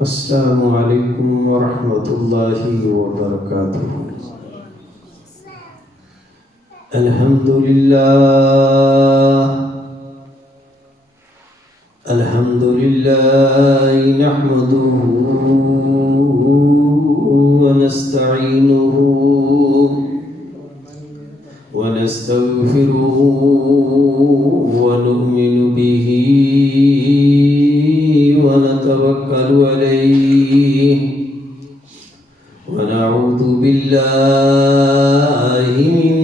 السلام عليكم ورحمة الله وبركاته. الحمد لله نحمده ونستعينه ونستغفره ونؤمن به ونتوكل عليه ونعوذ بالله من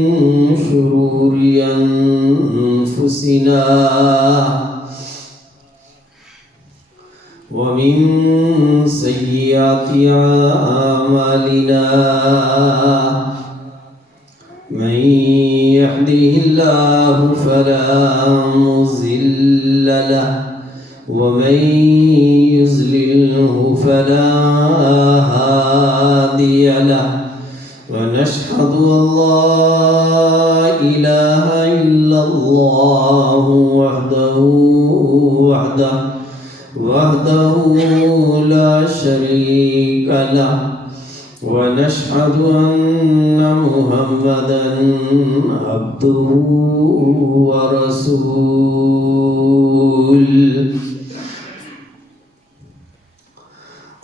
شرور أنفسنا ومن سيئات أعمالنا من يهده الله فلا مضل له ومن يضلله فلا هادي له ونشهد أن لا إله إلا الله وحده لا شريك له ونشهد أن محمدا عبده ورسوله.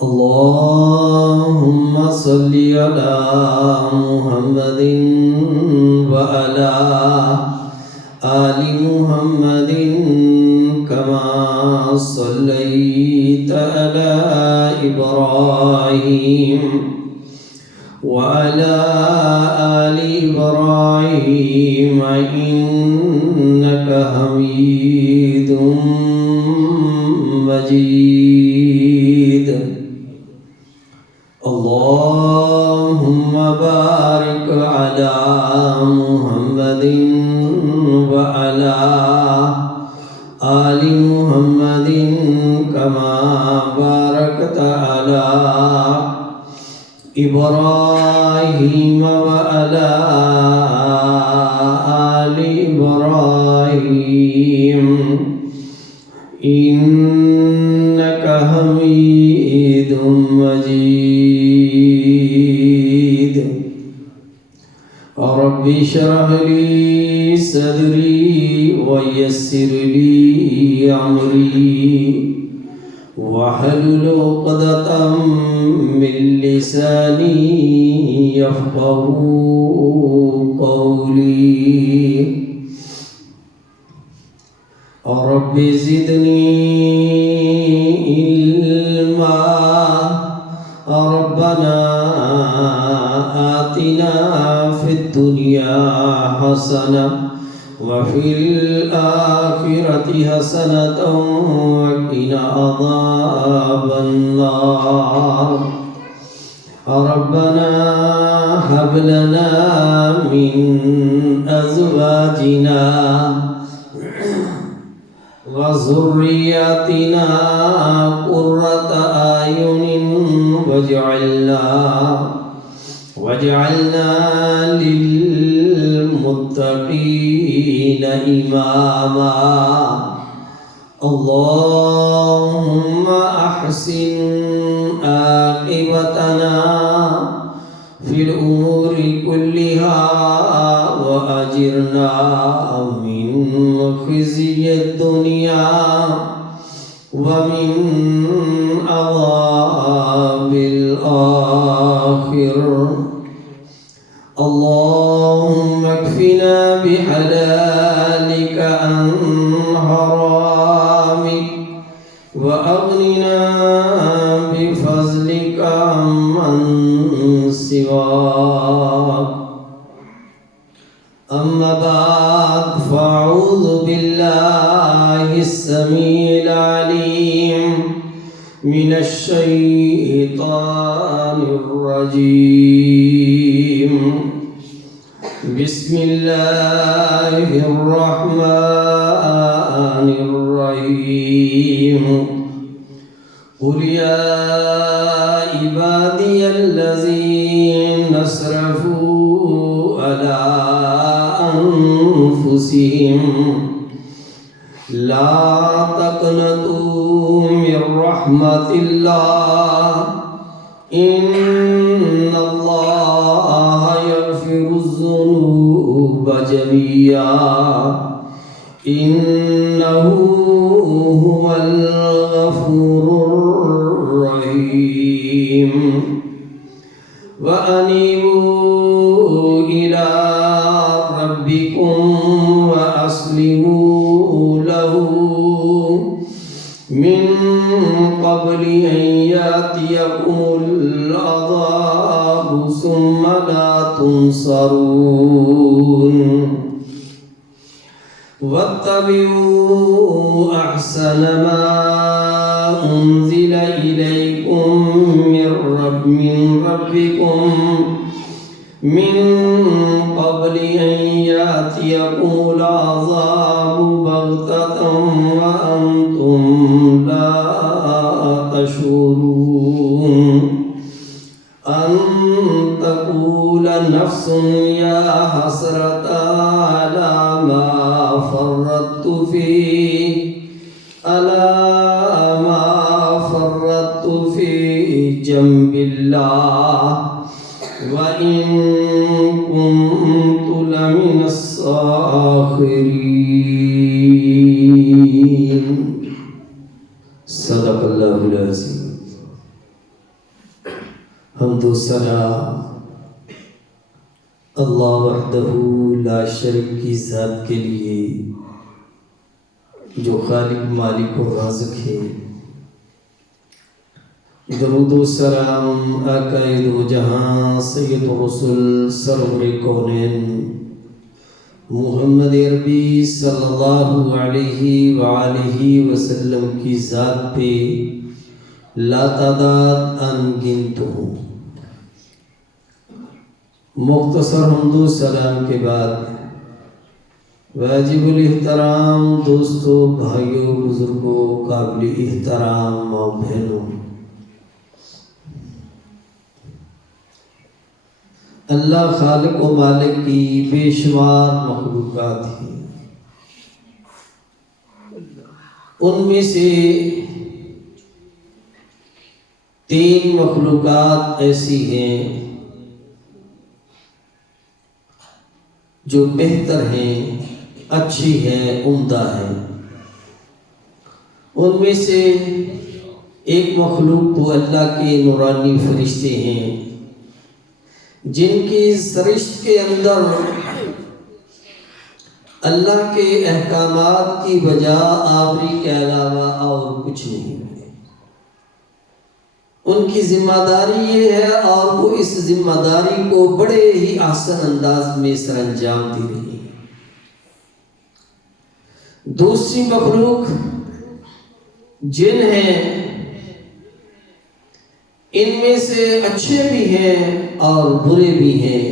اللهم صل على محمد وعلى آل محمد كما صليت على إبراهيم وعلى آل إبراهيم إنك حميد مجيد. اللهم بارك على محمد وعلى آل محمد كما باركت على إبراهيم وعلى آل إبراهيم إنك حميد مجيد. رب اشرح لي صدري ويسر لي أمري واحلل عقدة من لساني يفقهوا قولي. رب زدني علما. ربنا آتنا في الدنيا حسنة وفي الآخرة حسنة وقنا عذاب النار. ربنا هب لنا من أزواجنا وذرياتنا قرة أعين واجعلنا للمتقين إماما. اللهم أحسن عاقبتنا في الأمور كلها وأجرنا من خزي الدنيا ومن عذاب الآخرة. اللهم اكفنا بحلالك عن حرامك وأغننا بفضلك عمن سواك. أما بعد فأعوذ بالله السميع العليم من الشيطان الرجيم. بسم الله الرحمن الرحيم. قل يا عبادي الذين أسرفوا على أنفسهم لا تقنطوا من رحمة الله إن الله يغفر الذنوب جميعا إنه هو الغفور الرحيم وأنيبوا إلى ربكم وأسلموا له من قبل أن يأتيكم العذاب ثم لا تنصرون واتبعوا أحسن ما أنزل إليكم من ربكم من قبل أن يأتيكم العذاب بغتة وأنتم لا تشعرون أن تقول نفس يا حسرة على ما فرطت في جنب الله وإن كنت لمن الساخرين صدق اللہ العظیم. حمد و ثنا اللہ وحدہ لا شریک کی ذات کے لیے جو خالق مالک و رازق ہے. درود و سلام آقا دو جہاں سید رسول سرور کونین محمد عربی صلی اللہ علیہ وآلہ وسلم کی ذات پہ لا تعداد انگنت ہوں. مختصر حمد و سلام کے بعد واجب الاحترام دوستوں، بھائیوں، بزرگوں، قابل احترام ماں بہنوں، اللہ خالق و مالک کی بے شمار مخلوقات ہیں. ان میں سے 3 مخلوقات ایسی ہیں جو بہتر ہیں، اچھی ہیں، عمدہ ہیں. ان میں سے ایک مخلوق تو اللہ کے نورانی فرشتے ہیں جن کی سرشت کے اندر اللہ کے احکامات کی وجہ آوری کے علاوہ اور کچھ نہیں ہے. ان کی ذمہ داری یہ ہے اور وہ اس ذمہ داری کو بڑے ہی احسن انداز میں سر انجام دے رہی ہے. دوسری مخلوق جن ہیں، ان میں سے اچھے بھی ہیں اور برے بھی ہیں،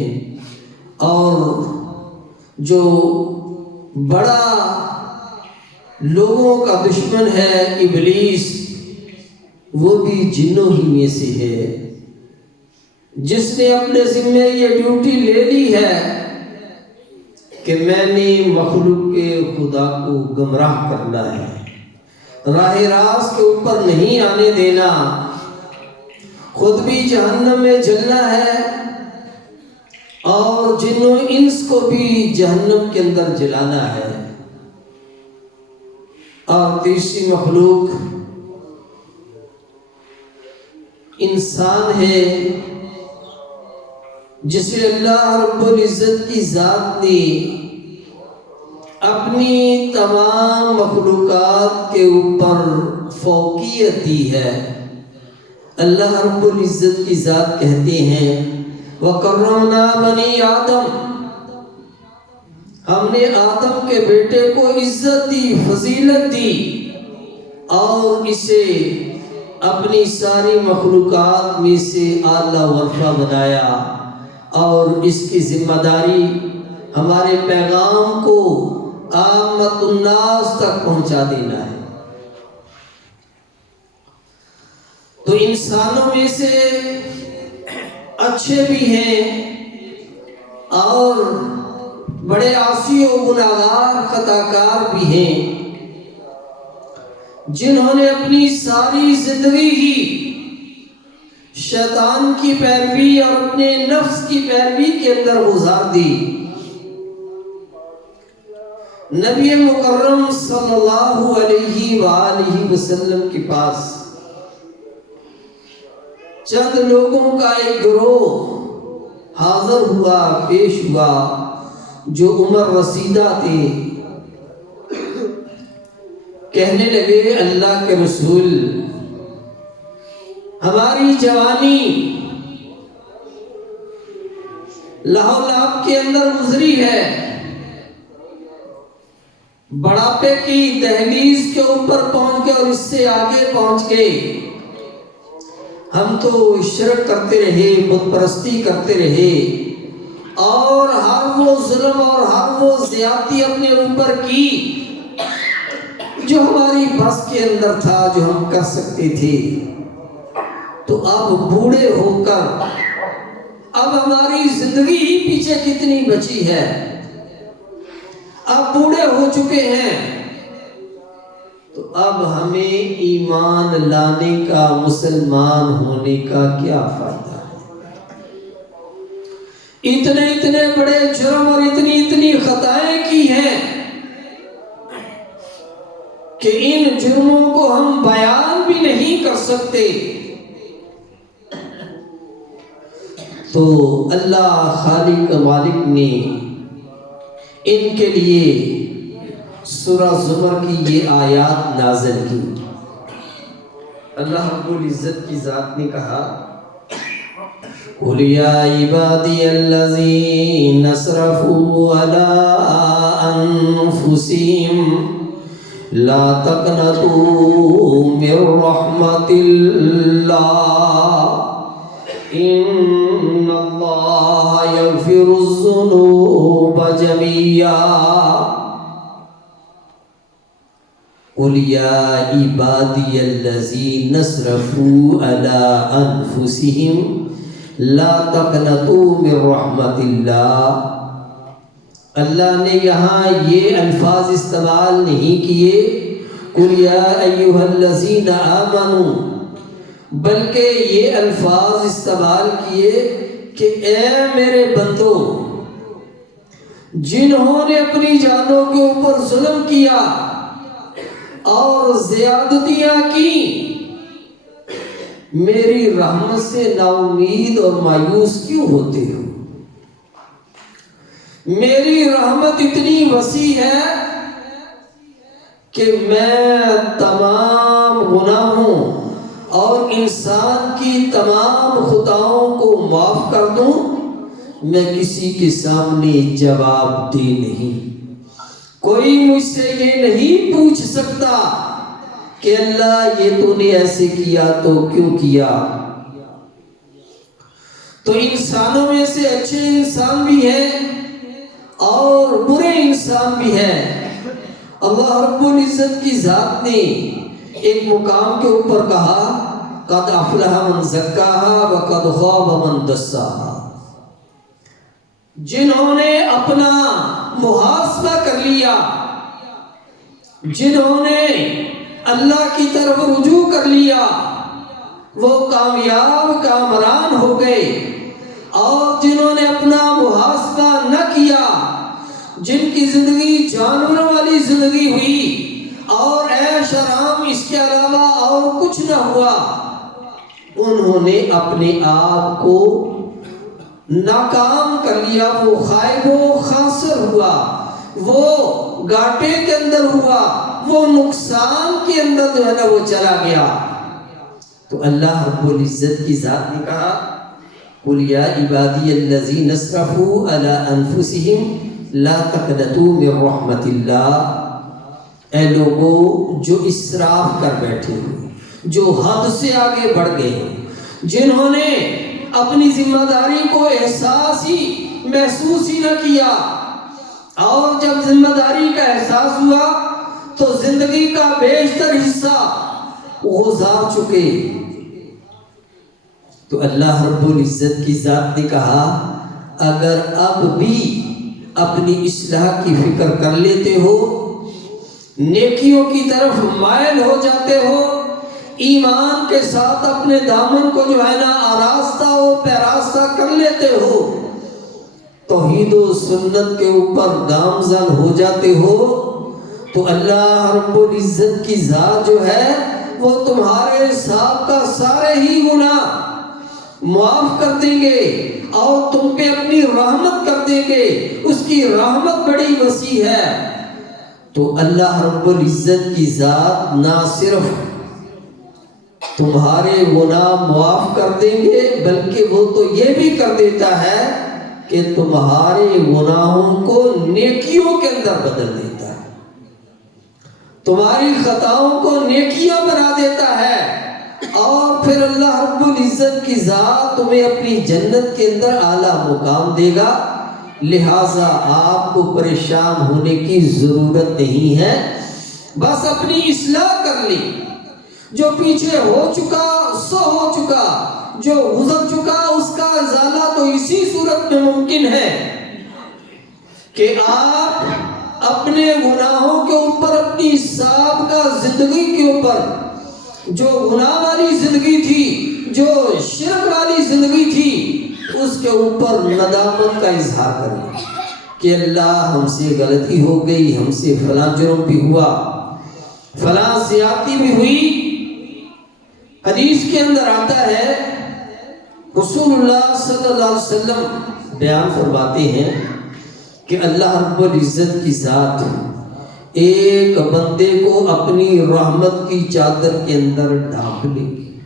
اور جو بڑا لوگوں کا دشمن ہے ابلیس، وہ بھی جنوں ہی میں سے ہے، جس نے اپنے ذمہ یہ ڈیوٹی لے لی ہے کہ میں نے مخلوق کے خدا کو گمراہ کرنا ہے، راہ راست کے اوپر نہیں آنے دینا، خود بھی جہنم میں جلنا ہے اور جنوں انس کو بھی جہنم کے اندر جلانا ہے. اور تیسری مخلوق انسان ہے جسے اللہ رب العزت کی ذات نے اپنی تمام مخلوقات کے اوپر فوقیت دی ہے. اللہ رب العزت کی ذات کہتے ہیں وَكَرَّمْنَا بَنِي آدم، ہم نے آدم کے بیٹے کو عزت دی، فضیلت دی اور اسے اپنی ساری مخلوقات میں سے اعلیٰ ورفع بنایا، اور اس کی ذمہ داری ہمارے پیغام کو عامت الناس تک پہنچا دینا ہے. تو انسانوں میں سے اچھے بھی ہیں اور بڑے عاصی و گناہگار خطاکار بھی ہیں، جنہوں نے اپنی ساری زندگی ہی شیطان کی پیروی اور اپنے نفس کی پیروی کے اندر گزار دی، نبی مکرم صلی اللہ علیہ وآلہ وسلم کے پاس چند لوگوں کا ایک گروہ حاضر ہوا، پیش ہوا، جو عمر رسیدہ تھے۔ کہنے لگے اللہ کے رسول، ہماری جوانی لہو لعب کے اندر گزری ہے، بڑھاپے کی دہلیز کے اوپر پہنچ گئے اور اس سے آگے پہنچ گئے، ہم تو شرک کرتے رہے، بت پرستی کرتے رہے، اور ہر وہ ظلم اور ہر وہ زیادتی اپنے اوپر کی جو ہماری بس کے اندر تھا، جو ہم کر سکتے تھے۔ تو اب بوڑھے ہو کر اب ہماری زندگی ہی پیچھے کتنی بچی ہے، اب بوڑھے ہو چکے ہیں، تو اب ہمیں ایمان لانے کا، مسلمان ہونے کا کیا فائدہ ہے؟ اتنے بڑے جرم اور اتنی خطائیں کی ہیں کہ ان جرموں کو ہم بیان بھی نہیں کر سکتے۔ تو اللہ خالق مالک نے ان کے لیے سورہ زمر کی یہ آیات نازل کی۔ اللہ رب العزت کی ذات نے کہا، قُلْ يَا عِبَادِيَ الَّذِينَ أَسْرَفُوا عَلَىٰ أَنفُسِهِمْ لَا تَقْنَطُوا مِن رَّحْمَةِ اللَّهِ إِنَّ اللَّهَ يَغْفِرُ الذُّنُوبَ جَمِيعًا۔ قُلْ يَا عِبَادِيَ الَّذِينَ أَسْرَفُوا عَلَىٰ أَنفُسِهِمْ لَا تَقْنَطُوا مِن رَّحْمَةِ اللَّهِ۔ اللہ نے یہاں یہ الفاظ استعمال نہیں کیے قُلْ يَا أَيُّهَا الَّذِينَ آمَنُوا، بلکہ یہ الفاظ استعمال کیے کہ اے میرے بندو، جنہوں نے اپنی جانوں کے اوپر ظلم کیا اور زیادتیاں کی، میری رحمت سے نا امید اور مایوس کیوں ہوتے ہو؟ میری رحمت اتنی وسیع ہے کہ میں تمام گناہوں اور انسان کی تمام خطاؤں کو معاف کر دوں، میں کسی کے سامنے جواب دہ نہیں۔ کوئی مجھ سے یہ نہیں پوچھ سکتا کہ اللہ یہ تو نے ایسے کیا تو کیوں کیا۔ تو انسانوں میں سے اچھے انسان بھی ہیں اور برے انسان بھی ہیں۔ اللہ رب العزت کی ذات نے ایک مقام کے اوپر کہا، قد افلح من زکاہا وقد خاب من دساہا۔ جنہوں نے اپنا محاسبہ کر لیا، جنہوں نے اللہ کی طرف رجوع کر لیا، وہ کامیاب کامران ہو گئے، اور جنہوں نے اپنا محاسبہ نہ کیا، جن کی زندگی جانوروں والی زندگی ہوئی اور عیش آرام اس کے علاوہ اور کچھ نہ ہوا، انہوں نے اپنے آپ کو ناکام کر لیا، وہ خائب و خاسر ہوا، وہ گھاٹے کے اندر ہوا، وہ نقصان کے اندر جو ہے نا وہ چلا گیا۔ تو اللہ رب العزت کی ذات نے کہا، قُلْ يَا عِبَادِيَ الَّذِينَ أَسْرَفُوا عَلَىٰ أَنفُسِهِمْ لَا تَقْنَطُوا مِن رَّحْمَةِ اللَّهِ۔ اے لوگوں جو اسراف کر بیٹھے ہوئے، جو حد سے آگے بڑھ گئے، جنہوں نے اپنی ذمہ داری کو احساس ہی محسوس ہی نہ کیا، اور جب ذمہ داری کا احساس ہوا تو زندگی کا بیشتر حصہ گزار چکے۔ تو اللہ رب العزت کی ذات نے کہا، اگر اب بھی اپنی اصلاح کی فکر کر لیتے ہو، نیکیوں کی طرف مائل ہو جاتے ہو، ایمان کے ساتھ اپنے دامن کو جو ہے نا آراستہ و پیراستہ کر لیتے ہو، توحید و سنت کے اوپر گامزن ہو جاتے ہو، تو اللہ رب العزت کی ذات جو ہے وہ تمہارے صاحب کا سارے ہی گناہ معاف کر دیں گے اور تم پہ اپنی رحمت کر دیں گے۔ اس کی رحمت بڑی وسیع ہے۔ تو اللہ رب العزت کی ذات نہ صرف تمہارے گناہ معاف کر دیں گے بلکہ وہ تو یہ بھی کر دیتا ہے کہ تمہارے گناہوں کو نیکیوں کے اندر بدل دیتا ہے، تمہاری خطاؤں کو نیکیاں بنا دیتا ہے، اور پھر اللہ رب العزت کی ذات تمہیں اپنی جنت کے اندر اعلیٰ مقام دے گا۔ لہٰذا آپ کو پریشان ہونے کی ضرورت نہیں ہے، بس اپنی اصلاح کر لی۔ جو پیچھے ہو چکا سو ہو چکا، جو گزر چکا اس کا ازالہ تو اسی صورت میں ممکن ہے کہ آپ اپنے گناہوں کے اوپر، اپنی سابقہ زندگی کے اوپر، جو گناہ والی زندگی تھی، جو شرک والی زندگی تھی، اس کے اوپر ندامت کا اظہار کریں کہ اللہ ہم سے غلطی ہو گئی، ہم سے فلاں جرم بھی ہوا، فلاں زیادتی بھی ہوئی۔ حدیث کے اندر آتا ہے، رسول اللہ صلی اللہ علیہ وسلم بیان فرماتے ہیں کہ اللہ رب العزت کی ذات ایک بندے کو اپنی رحمت کی چادر کے اندر ڈھانپ لے گی،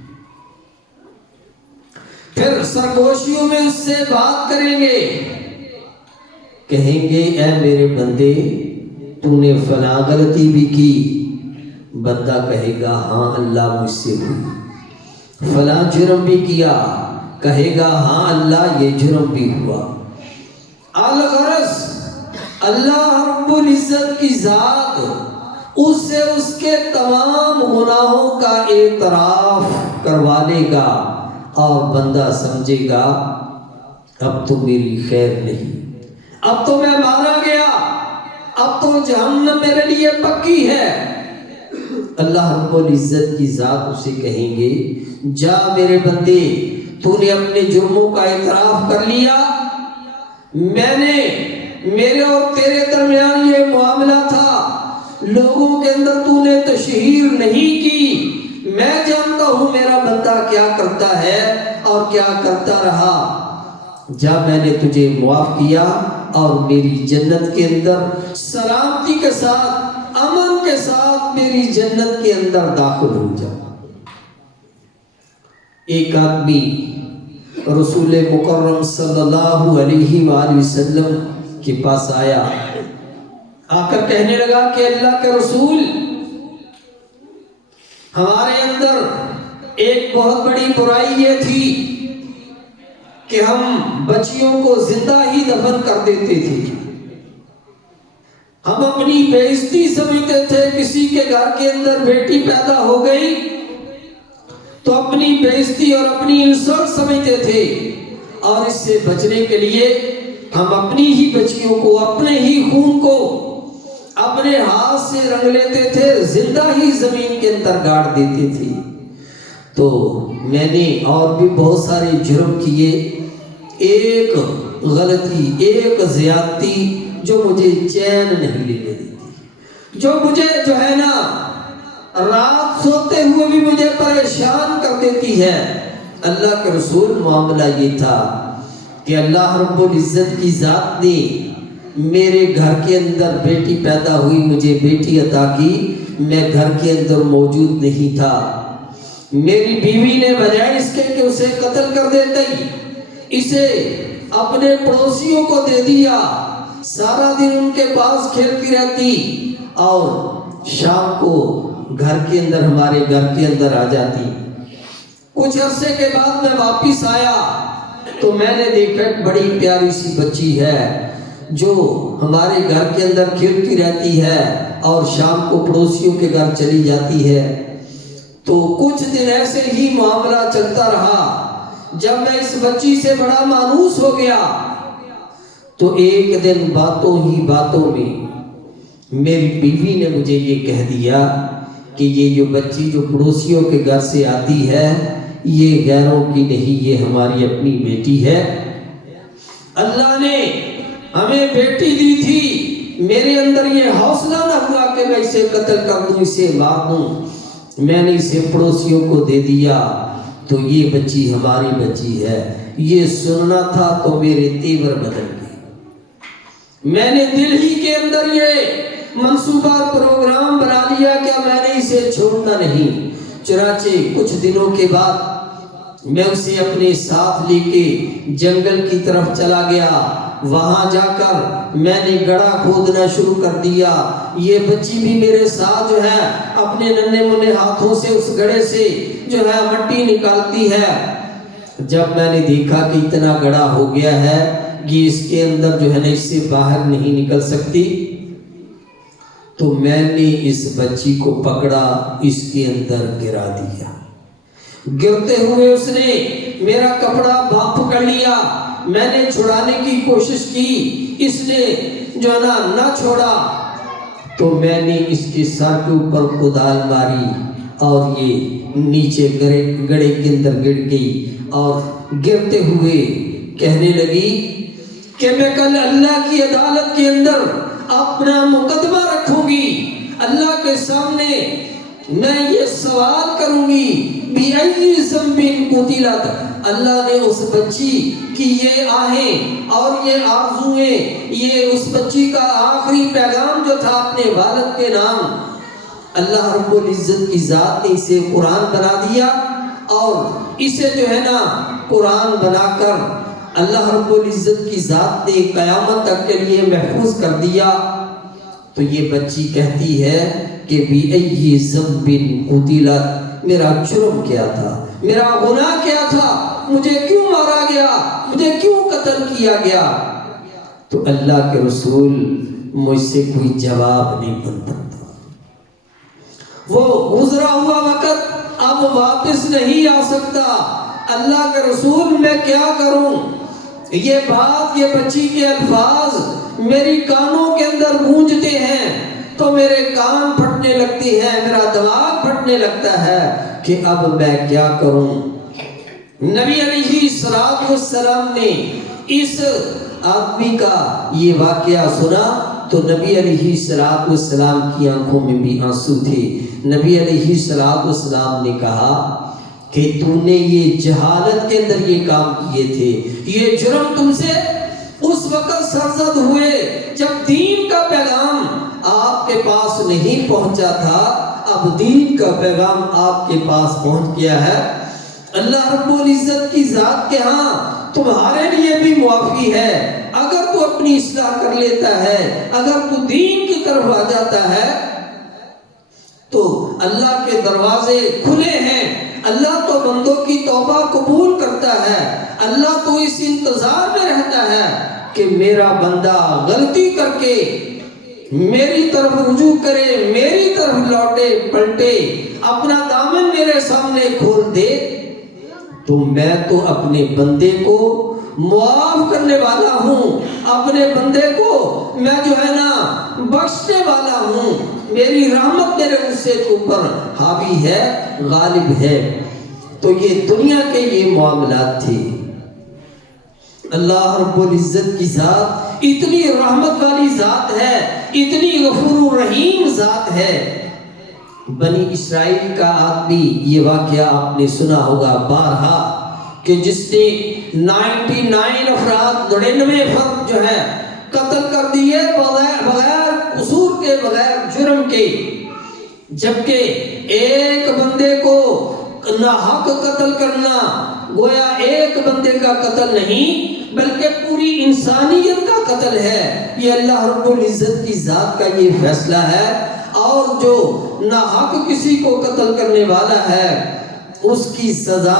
پھر سرگوشیوں میں اس سے بات کریں گے، کہیں گے اے میرے بندے تو نے فلاں غلطی بھی کی، بندہ کہے گا ہاں اللہ مجھ سے ہوئی، فلاں جرم بھی کیا، کہے گا ہاں اللہ یہ جرم بھی ہوا۔ الغرض اللہ رب العزت کی ذات اس سے اس کے تمام گناہوں کا اعتراف کروا لے گا، اور بندہ سمجھے گا اب تو میری خیر نہیں، اب تو میں مارا گیا، اب تو جہنم میرے لیے پکی ہے۔ اللہ رب العزت کی ذات اسے کہیں گے جا میرے بندے، تو نے اپنے جرموں کا اعتراف کر لیا، میں نے میرے اور تیرے درمیان یہ معاملہ تھا، لوگوں کے اندر تو نے تشہیر نہیں کی، میں جانتا ہوں میرا بندہ کیا کرتا ہے اور کیا کرتا رہا، جب میں نے تجھے معاف کیا اور میری جنت کے اندر سلامتی کے ساتھ، امن کے ساتھ میری جنت کے اندر داخل ہو جا۔ ایک آدمی رسول مکرم صلی اللہ علیہ وآلہ وسلم کے پاس آیا، آ کر کہنے لگا کہ اللہ کے رسول، ہمارے اندر ایک بہت بڑی برائی یہ تھی کہ ہم بچیوں کو زندہ ہی دفن کر دیتے تھے، ہم اپنی بے عزتی سمجھتے تھے، کسی کے گھر کے اندر بیٹی پیدا ہو گئی تو اپنی بے عزتی اور اپنی انسلٹ سمجھتے تھے، اور اس سے بچنے کے لیے ہم اپنی ہی بچیوں کو، اپنے ہی خون کو اپنے ہاتھ سے رنگ لیتے تھے، زندہ ہی زمین کے اندر گاڑ دیتے تھے۔ تو میں نے اور بھی بہت سارے جرم کیے، ایک غلطی، ایک زیادتی جو مجھے چین نہیں لینے دیتی، جو مجھے جو ہے نا رات سوتے ہوئے بھی مجھے پریشان کر دیتی ہے۔ اللہ کے رسول، معاملہ یہ تھا کہ اللہ رب العزت کی ذات نے میرے گھر کے اندر بیٹی پیدا ہوئی، مجھے بیٹی عطا کی، میں گھر کے اندر موجود نہیں تھا، میری بیوی نے بجائے اس کے کہ اسے قتل کر دیتی، اسے اپنے پڑوسیوں کو دے دیا، سارا دن ان کے پاس کھیلتی رہتی اور شام کو گھر کے اندر، ہمارے گھر کے اندر آ جاتی۔ کچھ عرصے کے بعد میں واپس آیا تو میں نے دیکھا بڑی پیاری سی بچی ہے جو ہمارے گھر کے اندر کھیلتی رہتی ہے اور شام کو پڑوسیوں کے گھر چلی جاتی ہے۔ تو کچھ دن ایسے ہی معاملہ چلتا رہا، جب میں اس بچی سے بڑا مانوس ہو گیا تو ایک دن باتوں ہی باتوں میں میری بیوی نے مجھے یہ کہہ دیا کہ یہ جو بچی جو پڑوسیوں کے گھر سے آتی ہے یہ غیروں کی نہیں، یہ ہماری اپنی بیٹی ہے۔ اللہ نے ہمیں بیٹی دی تھی، میرے اندر یہ حوصلہ نہ ہوا کہ میں اسے قتل کر دوں، اسے مار دوں، میں نے اسے پڑوسیوں کو دے دیا، تو یہ بچی ہماری بچی ہے۔ یہ سننا تھا تو میرے تیور بدل گئے۔ میں نے دل ہی کے اندر یہ منصوبہ پروگرام بنا لیا کہ میں نے اسے چھوڑنا نہیں۔ چنانچہ کچھ دنوں کے بعد میں اسے اپنے ساتھ لے کے جنگل کی طرف چلا گیا۔ وہاں جا کر میں نے گڑھا کھودنا شروع کر دیا۔ یہ بچی بھی میرے ساتھ جو ہے اپنے ننھے منھے ہاتھوں سے اس گڑھے سے جو ہے مٹی نکالتی ہے۔ جب میں نے دیکھا کہ اتنا گڑھا ہو گیا ہے کہ اس کے اندر جو ہے نا اس سے باہر نہیں نکل سکتی، تو میں نے اس بچی کو پکڑا، اس کے اندر گرا دیا۔ گرتے ہوئے اس نے میرا کپڑا پکڑ لیا، میں نے چھڑانے کی کوشش کی، اس نے جو نہ چھوڑا، تو میں نے اس کے سر کے اوپر کدال ماری اور یہ نیچے گڑھے کے اندر گر گئی، اور گرتے ہوئے کہنے لگی کہ میں کل اللہ کی عدالت کے اندر اپنا مقدمہ رکھوں گی، اللہ کے سامنے میں یہ سوال کروں گی بِأَيِّ ذَنبٍ قُتِلَتْ۔ اللہ نے اس بچی کی یہ آہیں اور یہ آرزویں، یہ اس بچی کا آخری پیغام جو تھا اپنے والد کے نام، اللہ رب العزت کی ذات نے اسے قرآن بنا دیا، اور اسے جو ہے نا قرآن بنا کر اللہ رب العزت کی ذات نے قیامت تک کے لیے محفوظ کر دیا۔ تو یہ بچی کہتی ہے کہ بِأَيِّ ذَنبٍ قُتِلَتْ، میرا جرم کیا تھا، میرا گناہ کیا تھا، مجھے کیوں مارا گیا، مجھے کیوں قتل کیا گیا؟ تو اللہ کے رسول مجھ سے کوئی جواب نہیں بن سکتا۔ وہ گزرا ہوا وقت اب واپس نہیں آ سکتا۔ اللہ کے رسول میں کیا کروں؟ یہ بات، یہ بچی کے الفاظ میری کانوں کے اندر گونجتے ہیں تو میرے کان پھٹنے لگتی ہے، میرا دماغ پھٹنے لگتا ہے کہ اب میں کیا کروں؟ نبی علیہ السلام نے اس آدمی کا یہ واقعہ سنا تو نبی علیہ السلام کی آنکھوں میں بھی آنسو تھے۔ نبی علیہ السلام نے کہا کہ تو نے یہ جہالت کے اندر یہ کام کیے تھے، یہ جرم تم سے اس وقت سرزد ہوئے جب دین کا پیغام آپ کے پاس نہیں پہنچا تھا، اب دین کا پیغام آپ کے پاس پہنچ گیا ہے۔ اللہ رب العزت کی ذات کے ہاں تمہارے لیے بھی معافی ہے، اگر تو اپنی اصلاح کر لیتا ہے، اگر تو دین کی طرف آ جاتا ہے تو اللہ کے دروازے کھلے ہیں۔ اللہ تو بندوں کی توبہ قبول کرتا ہے، اللہ تو اس انتظار میں رہتا ہے کہ میرا بندہ غلطی کر کے میری طرف رجوع کرے، میری طرف لوٹے پلٹے، اپنا دامن میرے سامنے کھول دے، تو میں تو اپنے بندے کو معاف کرنے والا ہوں، اپنے بندے کو میں جو ہے نا بخشنے والا ہوں، میری رحمت میرے غصے کے اوپر حاوی ہے، غالب ہے۔ تو یہ دنیا کے یہ معاملات تھے۔ اللہ رب العزت کی ذات اتنی رحمت والی ذات ہے، اتنی غفور رحیم ذات ہے۔ بنی اسرائیل کا آدمی، یہ واقعہ آپ نے سنا ہوگا بارہا، کہ جس نے 99 افراد 99 فرد جو ہے قتل کر دیے بغیر قصور کے، بغیر جرم کے، جبکہ ایک بندے کو ناحق قتل کرنا گویا ایک بندے کا قتل نہیں بلکہ پوری انسانیت کا قتل ہے۔ یہ اللہ رب العزت کی ذات کا یہ فیصلہ ہے، اور جو ناحق کسی کو قتل کرنے والا ہے اس کی سزا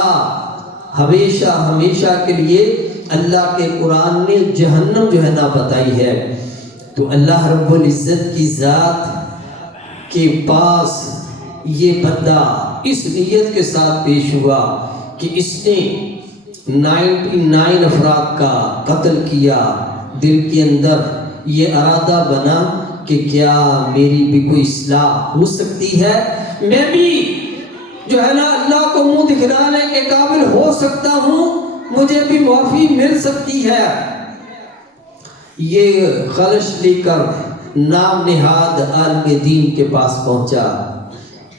ہمیشہ ہمیشہ کے لیے اللہ کے قرآن نے جہنم جو ہے نا بتائی ہے۔ تو اللہ رب العزت کی ذات کے پاس یہ بندہ اس نیت کے ساتھ پیش ہوا کہ اس نے 99 افراد کا قتل کیا، دل کے اندر یہ ارادہ بنا کہ کیا میری بھی کوئی اصلاح ہو سکتی ہے، میں بھی جو ہے نا اللہ کو منہ دکھلانے کے قابل ہو سکتا ہوں، مجھے بھی معافی مل سکتی ہے۔ یہ خلش لے کر نام نہاد عالم دین کے پاس پہنچا،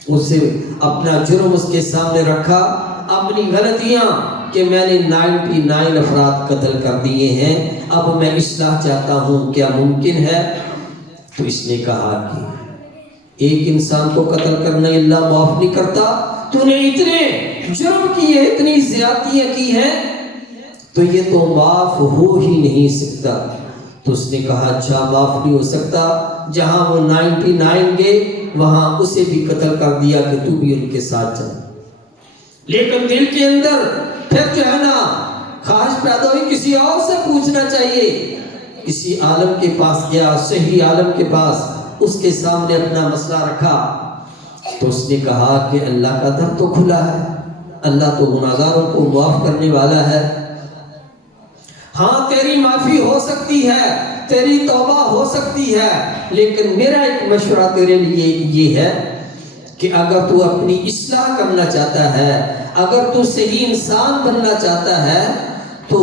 اسے اپنا جرم اس کے سامنے رکھا، اپنی غلطیاں کہ میں نے 99 افراد قتل کر دیے ہیں، اب میں اصلاح چاہتا ہوں، کیا ممکن ہے؟ تو اس نے کہا کہ ایک انسان کو قتل کرنا اللہ معاف نہیں کرتا، تو نے اتنے جرم کیے، اتنی زیادتیاں کی ہیں، تو یہ تو معاف ہو ہی نہیں سکتا۔ تو اس نے کہا اچھا معاف نہیں ہو سکتا، جہاں وہ 99 گئے وہاں اسے بھی قتل کر دیا کہ تو بھی ان کے ساتھ چل۔ لیکن دل کے اندر پھر جو ہے نا خواہش پیدا ہوئی کسی اور سے پوچھنا چاہیے، کسی عالم کے پاس گیا، صحیح عالم کے پاس، اس کے سامنے اپنا مسئلہ رکھا، تو اس نے کہا کہ اللہ کا در تو کھلا ہے، اللہ تو گناہگاروں کو معاف کرنے والا ہے، ہاں تیری معافی ہو سکتی ہے، تیری توبہ ہو سکتی ہے، لیکن میرا ایک مشورہ تیرے لیے یہ ہے کہ اگر تو اپنی اصلاح کرنا چاہتا ہے، اگر تو صحیح انسان بننا چاہتا ہے، تو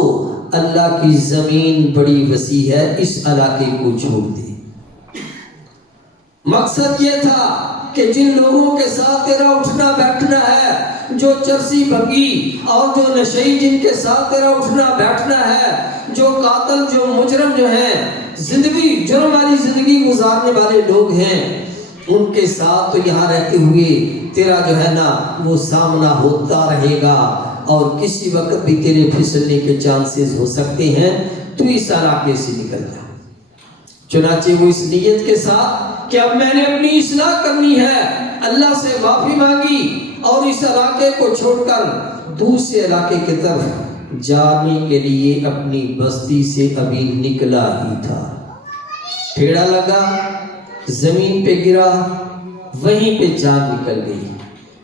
اللہ کی زمین بڑی وسیع ہے، اس علاقے کو چھوڑ دے۔ مقصد یہ تھا کہ جن لوگوں کے ساتھ تیرا اٹھنا بیٹھنا ہے، جو چرسی بھگی اور جو نشئی جن کے ساتھ تیرا اٹھنا بیٹھنا ہے، جو قاتل جو مجرم جو ہیں، زندگی جرم والی زندگی گزارنے والے لوگ ہیں، ان کے ساتھ تو یہاں رہتے ہوئے تیرا جو ہے نا وہ سامنا ہوتا رہے گا، اور کسی وقت بھی تیرے پھسلنے کے چانسز ہو سکتے ہیں، تو اس علاقے سے نکل جا۔ چنانچہ وہ اس نیت کے ساتھ کہ اب میں نے اپنی اصلاح کرنی ہے، اللہ سے معافی مانگی اور اس علاقے کو چھوڑ کر دوسرے علاقے کی طرف جانے کے لیے اپنی بستی سے ابھی نکلا ہی تھا، پھیڑا لگا، زمین پہ گرا، وہیں پہ جان نکل گئی۔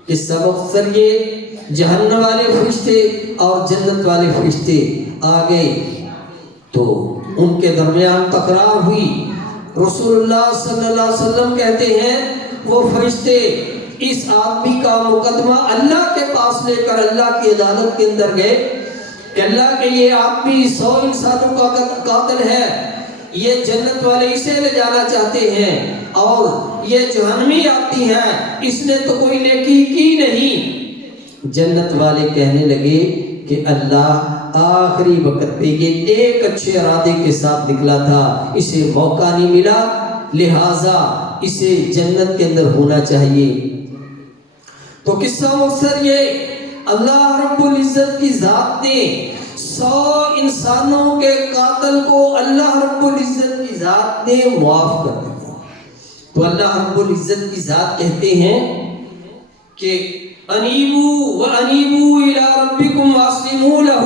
اس سبب سر یہ جہنم والے فرشتے اور جنت والے فرشتے آ گئے تو ان کے درمیان تکرار ہوئی۔ رسول اللہ صلی اللہ علیہ وسلم کہتے ہیں وہ فرشتے اس آدمی کا مقدمہ اللہ کے پاس لے کر اللہ کی عدالت کے اندر گئے کہ اللہ کے یہ آدمی 100 انسانوں کا قاتل ہے، یہ جنت والے اسے لے جانا چاہتے ہیں، اور یہ جہنمی آتی ہے، اس نے تو کوئی نیکی کی نہیں۔ جنت والے کہنے لگے کہ اللہ آخری وقت پہ یہ ایک اچھے ارادے کے ساتھ نکلا تھا، اسے موقع نہیں ملا، لہٰذا اسے جنت کے اندر ہونا چاہیے۔ تو قصہ مختصر یہ، اللہ رب العزت کی ذات نے 100 انسانوں کے قاتل کو اللہ رب العزت کی ذات نے معاف کر دیا۔ تو اللہ رب العزت کی ذات کہتے ہیں کہ انیبوا وانیبوا الی ربکم واسلموا لہ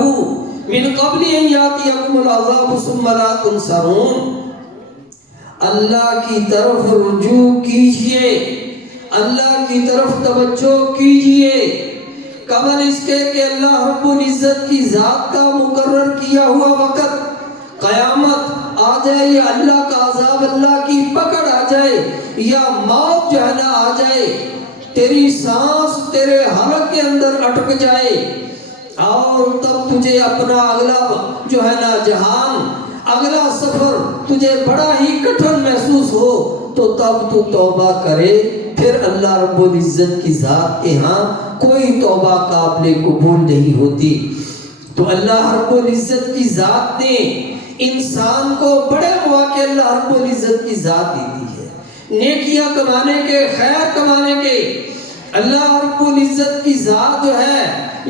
من قبل ان یاتیکم العذاب ثم لا تنصرون۔ اللہ کی طرف رجوع کیجئے، اللہ کی طرف توجہ کیجئے، قبل اس کے کہ اللہ رب العزت کی ذات کا مقرر کیا ہوا وقت قیامت آ جائے، یا اللہ کا عذاب، اللہ کی پکڑ آ جائے، یا موت جو ہے نا آ جائے، تیری سانس تیرے حلق کے اندر اٹک جائے، اور تب تجھے اپنا اگلا جو ہے نا جہان، اگلا سفر تجھے بڑا ہی کٹھن محسوس ہو، تو تب تو توبہ کرے، پھر اللہ رب العزت کی ذات کے ہاں کوئی توبہ قابل قبول نہیں ہوتی۔ تو اللہ رب العزت کی ذات نے انسان کو بڑے مواقع اللہ رب العزت کی ذات دیتی ہے، نیکیاں کمانے کے، خیر کمانے کے۔ اللہ رب العزت کی ذات جو ہے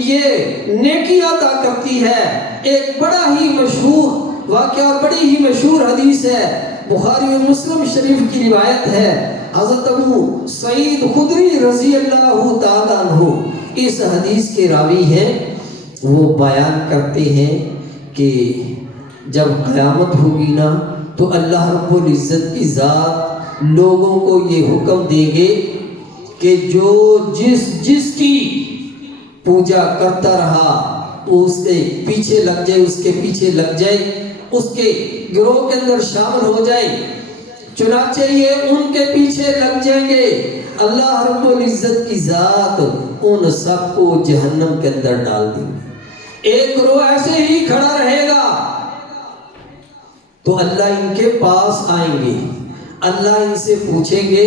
یہ نیکی عطا کرتی ہے۔ ایک بڑا ہی مشہور واقعہ، بڑی ہی مشہور حدیث ہے، بخاری اور مسلم شریف کی روایت ہے، حضرت ابو سعید خدری رضی اللہ تعالیٰ عنہ اس حدیث کے راوی ہیں۔ وہ بیان کرتے ہیں کہ جب قیامت ہوگی نا تو اللہ رب العزت کی ذات لوگوں کو یہ حکم دے گے کہ جو جس کی پوجا کرتا رہا وہ اس کے پیچھے لگ جائے، اس کے پیچھے لگ جائے، اس کے گروہ کے اندر شامل ہو جائے۔ چنانچہ یہ ان کے پیچھے لگ جائیں گے، اللہ رب العزت کی ذات ان سب کو جہنم کے اندر ڈال دیں گے۔ ایک گروہ ایسے ہی کھڑا رہے گا تو اللہ ان کے پاس آئیں گے، اللہ ان سے پوچھیں گے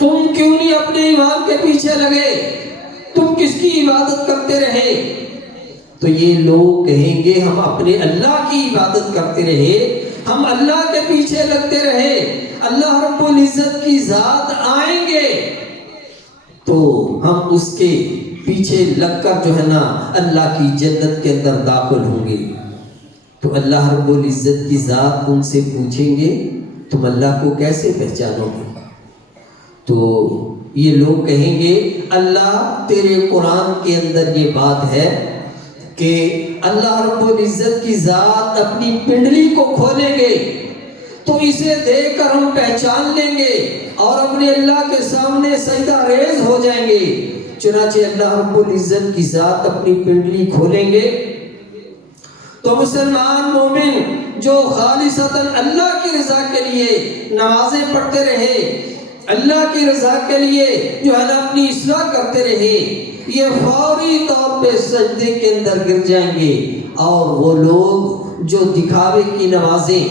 تم کیوں نہیں اپنے امام کے پیچھے لگے، تم کس کی عبادت کرتے رہے؟ تو یہ لوگ کہیں گے ہم اپنے اللہ کی عبادت کرتے رہے، ہم اللہ کے پیچھے لگتے رہے۔ اللہ رب العزت کی ذات آئیں گے تو ہم اس کے پیچھے لگ کر جو ہے نا اللہ کی جنت کے اندر داخل ہوں گے۔ تو اللہ رب العزت کی ذات ان سے پوچھیں گے تم اللہ کو کیسے پہچانو گے؟ تو یہ لوگ کہیں گے اللہ تیرے قرآن کے اندر یہ بات ہے کہ اللہ رب العزت کی ذات اپنی پنڈلی کو کھولیں گے تو اسے دیکھ کر ہم پہچان لیں گے اور اپنے اللہ کے سامنے سجدہ ریز ہو جائیں گے۔ چنانچہ اللہ رب العزت کی ذات اپنی پنڈلی کھولیں گے تو مسلمان مومن جو خالصتاً اللہ کی رضا کے لیے نمازیں پڑھتے رہے، اللہ کی رضا کے لیے جو ہے نا اپنی اصلاح کرتے رہے، یہ فوری طور پہ سجدے کے اندر گر جائیں گے۔ اور وہ لوگ جو دکھاوے کی نمازیں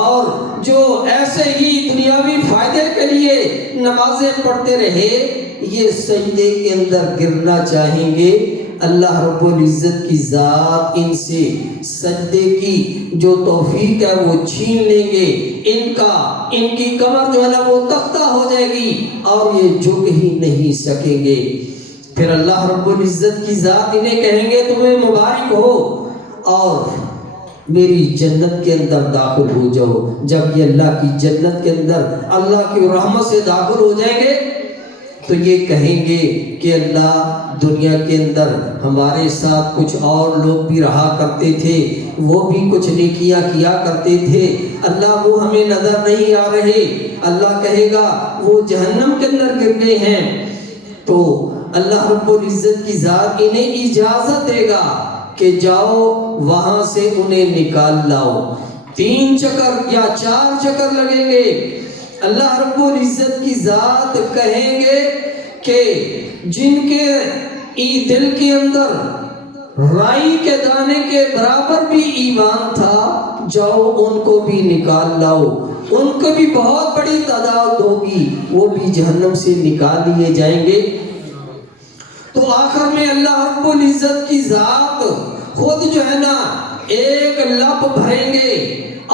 اور جو ایسے ہی دنیاوی فائدے کے لیے نمازیں پڑھتے رہے، یہ سجدے کے اندر گرنا چاہیں گے، اللہ رب العزت کی ذات ان سے سجدے کی جو توفیق ہے وہ چھین لیں گے، ان کی کمر جو ہے نا وہ تختہ ہو جائے گی اور یہ جھک ہی نہیں سکیں گے۔ پھر اللہ رب العزت کی ذات انہیں کہیں گے تمہیں مبارک ہو اور میری جنت کے اندر داخل ہو جاؤ۔ جب یہ اللہ کی جنت کے اندر اللہ کی رحمت سے داخل ہو جائیں گے تو یہ کہیں گے کہ اللہ دنیا کے اندر ہمارے ساتھ کچھ اور لوگ بھی رہا کرتے تھے، وہ بھی کچھ نیکیاں کیا کرتے تھے، اللہ وہ ہمیں نظر نہیں آ رہے۔ اللہ کہے گا وہ جہنم کے اندر گر گئے ہیں۔ تو اللہ رب العزت کی ذات انہیں اجازت دے گا کہ جاؤ وہاں سے انہیں نکال لاؤ۔ 3 چکر یا 4 چکر لگیں گے۔ اللہ رب العزت کی ذات کہیں گے کہ جن کے دل کے اندر رائی کے دانے کے برابر بھی ایمان تھا، جاؤ ان کو بھی نکال لاؤ۔ ان کو بھی بہت بڑی تعداد ہوگی، وہ بھی جہنم سے نکال لیے جائیں گے۔ تو آخر میں اللہ رب العزت کی ذات خود جو ہے نا ایک لپ بھریں گے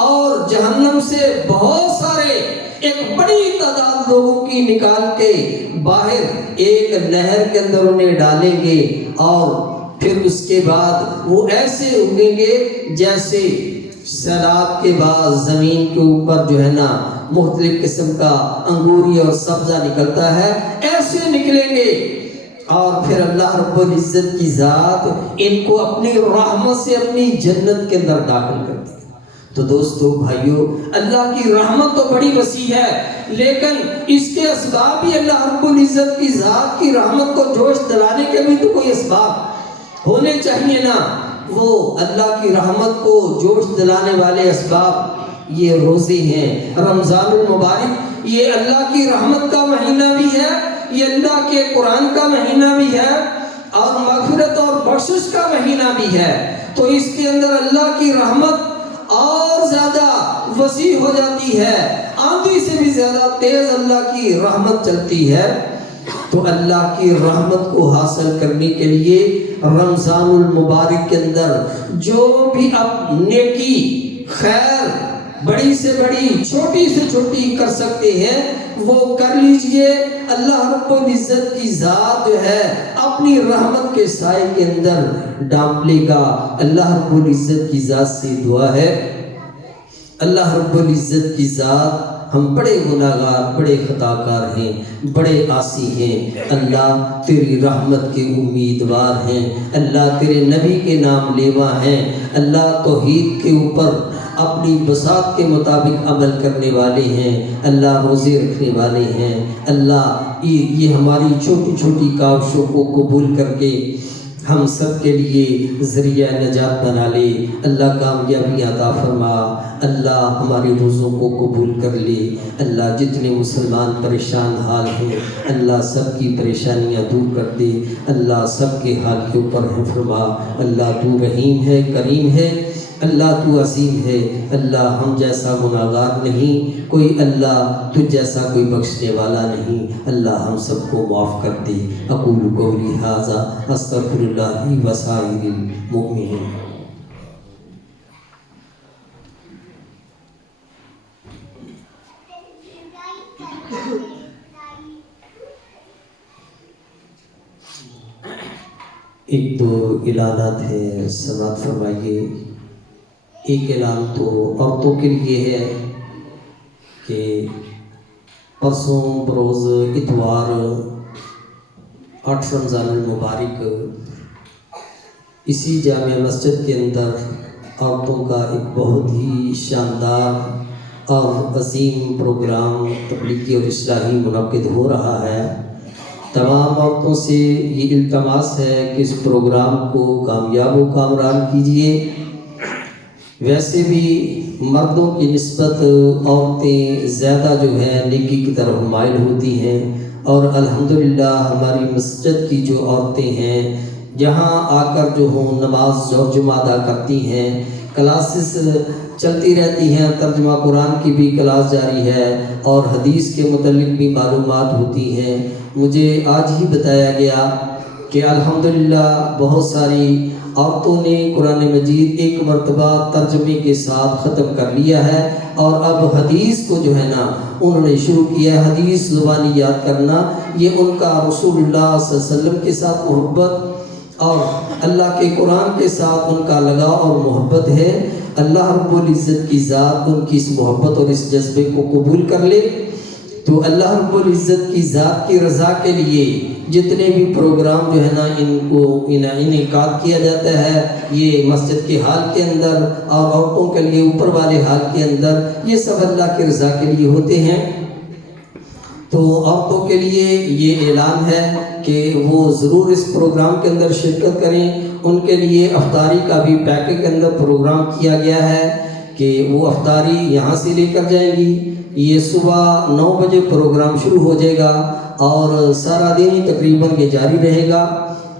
اور جہنم سے بہت سارے ایک بڑی تعداد لوگوں کی نکال کے باہر ایک نہر کے اندر انہیں ڈالیں گے، اور پھر اس کے بعد وہ ایسے اگیں گے جیسے سیلاب کے بعد زمین کے اوپر جو ہے نا مختلف قسم کا انگوری اور سبزہ نکلتا ہے، ایسے نکلیں گے۔ اور پھر اللہ رب العزت کی ذات ان کو اپنی رحمت سے اپنی جنت کے اندر داخل کر دی۔ تو دوستو بھائیو، اللہ کی رحمت تو بڑی وسیع ہے، لیکن اس کے اسباب بھی اللہ رب العزت کی ذات کی رحمت کو جوش دلانے کے بھی تو کوئی اسباب ہونے چاہیے نا۔ وہ اللہ کی رحمت کو جوش دلانے والے اسباب یہ روزے ہیں، رمضان المبارک یہ اللہ کی رحمت کا مہینہ بھی ہے، یہ اللہ کے قرآن کا مہینہ بھی ہے اور مغفرت اور بخشش کا مہینہ بھی ہے۔ تو اس کے اندر اللہ کی رحمت اور زیادہ وسیع ہو جاتی ہے، آندھی سے بھی زیادہ تیز اللہ کی رحمت چلتی ہے۔ تو اللہ کی رحمت کو حاصل کرنے کے لیے رمضان المبارک کے اندر جو بھی اب نیکی خیر بڑی سے بڑی چھوٹی سے چھوٹی کر سکتے ہیں وہ کر لیجئے۔ اللہ رب العزت کی ذات جو ہے اپنی رحمت کے سائے کے اندر ڈانپ لے گا۔ اللہ رب العزت کی ذات سے دعا ہے، اللہ رب العزت کی ذات ہم بڑے گناہگار، بڑے خطا کار ہیں، بڑے عاصی ہیں، اللہ تیری رحمت کے امیدوار ہیں، اللہ تیرے نبی کے نام لیوا ہیں، اللہ توحید کے اوپر اپنی بساط کے مطابق عمل کرنے والے ہیں، اللہ روزے رکھنے والے ہیں۔ اللہ یہ ہماری چھوٹی چھوٹی کاوشوں کو قبول کر کے ہم سب کے لیے ذریعہ نجات بنا لے، اللہ کامیابی عطا فرما، اللہ ہمارے روزوں کو قبول کر لے، اللہ جتنے مسلمان پریشان حال ہیں اللہ سب کی پریشانیاں دور کر دے، اللہ سب کے حال کے اوپر رحم فرما، اللہ تو رحیم ہے، کریم ہے، اللہ تو عظیم ہے، اللہ ہم جیسا گناہگار نہیں کوئی، اللہ تجھ جیسا کوئی بخشنے والا نہیں، اللہ ہم سب کو معاف کر دے۔ اقول قولی ھذا استغفر اللہ لی وسائر المؤمنین۔ ایک دو اعلانات ہیں، سماعت فرمائیے۔ ایک اعلان تو عورتوں کے لیے ہے کہ پرسوں بروز اتوار 8 رمضان المبارک اسی جامع مسجد کے اندر عورتوں کا ایک بہت ہی شاندار اور عظیم پروگرام تبلیغی اور اصلاحی منعقد ہو رہا ہے۔ تمام عورتوں سے یہ التماس ہے کہ اس پروگرام کو کامیاب و کامران کیجیے۔ ویسے بھی مردوں کی نسبت عورتیں زیادہ جو ہے نیکی کی طرف مائل ہوتی ہیں، اور الحمدللہ ہماری مسجد کی جو عورتیں ہیں جہاں آ کر جو ہوں نماز اور جمعہ ادا کرتی ہیں، کلاسز چلتی رہتی ہیں، ترجمہ قرآن کی بھی کلاس جاری ہے اور حدیث کے متعلق بھی معلومات ہوتی ہیں۔ مجھے آج ہی بتایا گیا کہ الحمدللہ بہت ساری عورتوں نے قرآن مجید ایک مرتبہ ترجمے کے ساتھ ختم کر لیا ہے، اور اب حدیث کو جو ہے نا انہوں نے شروع کیا ہے، حدیث زبانی یاد کرنا۔ یہ ان کا رسول اللہ صلی اللہ علیہ وسلم کے ساتھ محبت اور اللہ کے قرآن کے ساتھ ان کا لگاؤ اور محبت ہے۔ اللہ رب العزت کی ذات ان کی اس محبت اور اس جذبے کو قبول کر لے، تو اللہ رب العزت کی ذات کی رضا کے لیے جتنے بھی پروگرام جو ہے نا ان کو انعقاد کیا جاتا ہے، یہ مسجد کے ہال کے اندر اور عورتوں کے لیے اوپر والے ہال کے اندر، یہ سب اللہ کی رضا کے لیے ہوتے ہیں۔ تو عورتوں کے لیے یہ اعلان ہے کہ وہ ضرور اس پروگرام کے اندر شرکت کریں۔ ان کے لیے افطاری کا بھی پیکے کے اندر پروگرام کیا گیا ہے کہ وہ افطاری یہاں سے لے کر جائیں گی۔ یہ صبح 9 بجے پروگرام شروع ہو جائے گا اور سارا دن ہی تقریباً یہ جاری رہے گا۔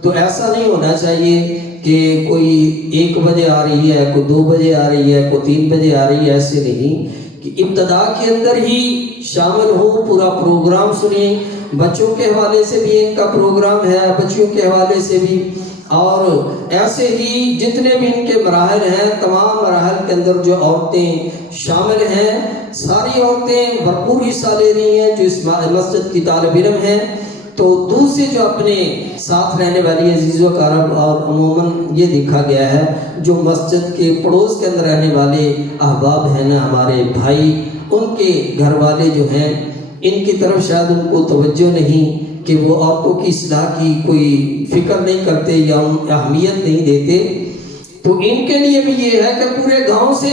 تو ایسا نہیں ہونا چاہیے کہ کوئی 1 بجے آ رہی ہے، کوئی 2 بجے آ رہی ہے، کوئی 3 بجے آ رہی ہے، ایسے نہیں کہ ابتدا کے اندر ہی شامل ہوں، پورا پروگرام سنیں۔ بچوں کے حوالے سے بھی ان کا پروگرام ہے، بچیوں کے حوالے سے بھی، اور ایسے ہی جتنے بھی ان کے مراحل ہیں تمام مراحل کے اندر جو عورتیں شامل ہیں، ساری عورتیں بھرپور حصہ لے رہی ہیں جو اس مسجد کی طالب علم ہیں۔ تو دوسرے جو اپنے ساتھ رہنے والی عزیز و اقارب، اور عموماً یہ دیکھا گیا ہے جو مسجد کے پڑوس کے اندر رہنے والے احباب ہیں نا ہمارے بھائی، ان کے گھر والے جو ہیں ان کی طرف شاید ان کو توجہ نہیں کہ وہ عورتوں کی اصلاح کی کوئی فکر نہیں کرتے یا اہمیت نہیں دیتے۔ تو ان کے لیے بھی یہ ہے کہ پورے گاؤں سے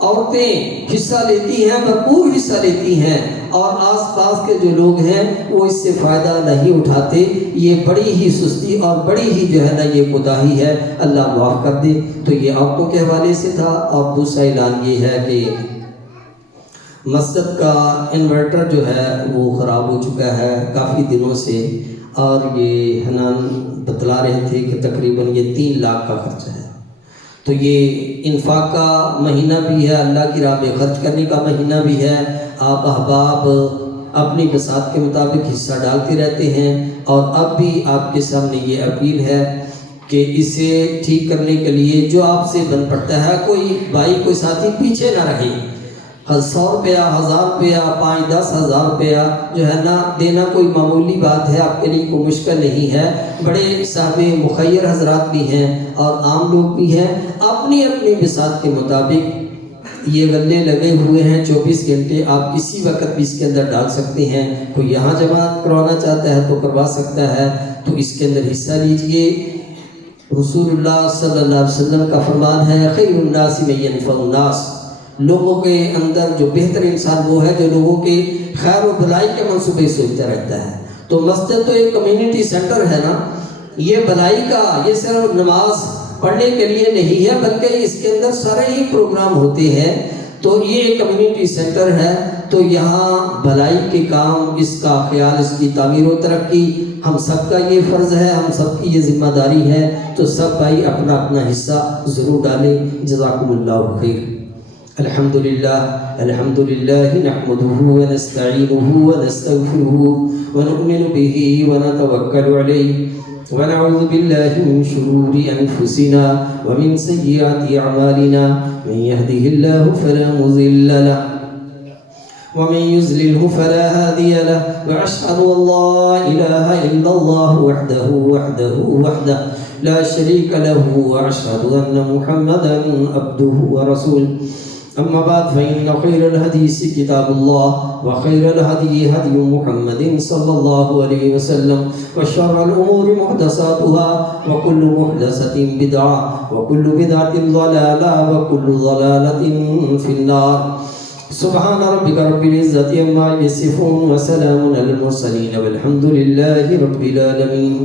عورتیں حصہ لیتی ہیں، بھرپور حصہ لیتی ہیں، اور آس پاس کے جو لوگ ہیں وہ اس سے فائدہ نہیں اٹھاتے۔ یہ بڑی ہی سستی اور بڑی ہی جو ہے نا یہ کوتاہی ہے، اللہ معاف کر دے۔ تو یہ عورتوں کے حوالے سے تھا۔ اور دوسرا اعلان یہ ہے کہ مسجد کا انورٹر جو ہے وہ خراب ہو چکا ہے کافی دنوں سے، اور یہ حنان بتلا رہے تھے کہ تقریباً یہ 3 لاکھ کا خرچہ ہے۔ تو یہ انفاق کا مہینہ بھی ہے، اللہ کی راہ میں خرچ کرنے کا مہینہ بھی ہے۔ آپ احباب اپنی بساط کے مطابق حصہ ڈالتے رہتے ہیں، اور اب بھی آپ کے سامنے یہ اپیل ہے کہ اسے ٹھیک کرنے کے لیے جو آپ سے بن پڑتا ہے، کوئی بھائی کوئی ساتھی پیچھے نہ رہے۔ 100 روپیہ، 1000 روپیہ، 5-10 ہزار روپیہ جو ہے نا دینا کوئی معمولی بات ہے، آپ کے لیے کوئی مشکل نہیں ہے۔ بڑے صاحب مخیر حضرات بھی ہیں اور عام لوگ بھی ہیں، اپنی اپنی بساط کے مطابق یہ غلے لگے ہوئے ہیں 24 گھنٹے، آپ کسی وقت بھی اس کے اندر ڈال سکتے ہیں۔ کوئی یہاں جمع کروانا چاہتا ہے تو کروا سکتا ہے، تو اس کے اندر حصہ لیجئے۔ رسول اللہ صلی اللہ علیہ وسلم کا فرمان ہے، خیر الناس من ينفع الناس، لوگوں کے اندر جو بہتر انسان وہ ہے جو لوگوں کے خیر و بھلائی کے منصوبے سوچتا رہتا ہے۔ تو مسجد تو ایک کمیونٹی سینٹر ہے نا، یہ بھلائی کا یہ صرف نماز پڑھنے کے لیے نہیں ہے بلکہ اس کے اندر سارے ہی پروگرام ہوتے ہیں. تو یہ کمیونٹی سینٹر ہے تو یہاں بھلائی کے کام، اس کا خیال، اس کی تعمیر و ترقی ہم سب کا یہ فرض ہے، ہم سب کی یہ ذمہ داری ہے. تو سب بھائی اپنا اپنا حصہ ضرور ڈالیں. جزاکم اللہ خیر. الحمدللہ نحمده ونستعینه ونستغفره ونؤمن به ونتوکل علیہ ونعوذ بالله من شرور أنفسنا ومن سيئات أعمالنا من يهده الله فلا مضل له ومن يضلله فلا هادي له وأشهد أن لا إله إلا الله وحده لا شريك له وأشهد أن محمدا عبده ورسوله. أما بعد فإن خير الحديث كتاب الله وخير الهدي هدي محمد صلى الله عليه وسلم وشر الأمور محدثاتها وكل محدثة بدعة وكل بدعة ضلالة وكل ضلالة في النار. سبحان ربك رب العزة عما يصفون وسلام على المرسلين والحمد لله رب العالمين.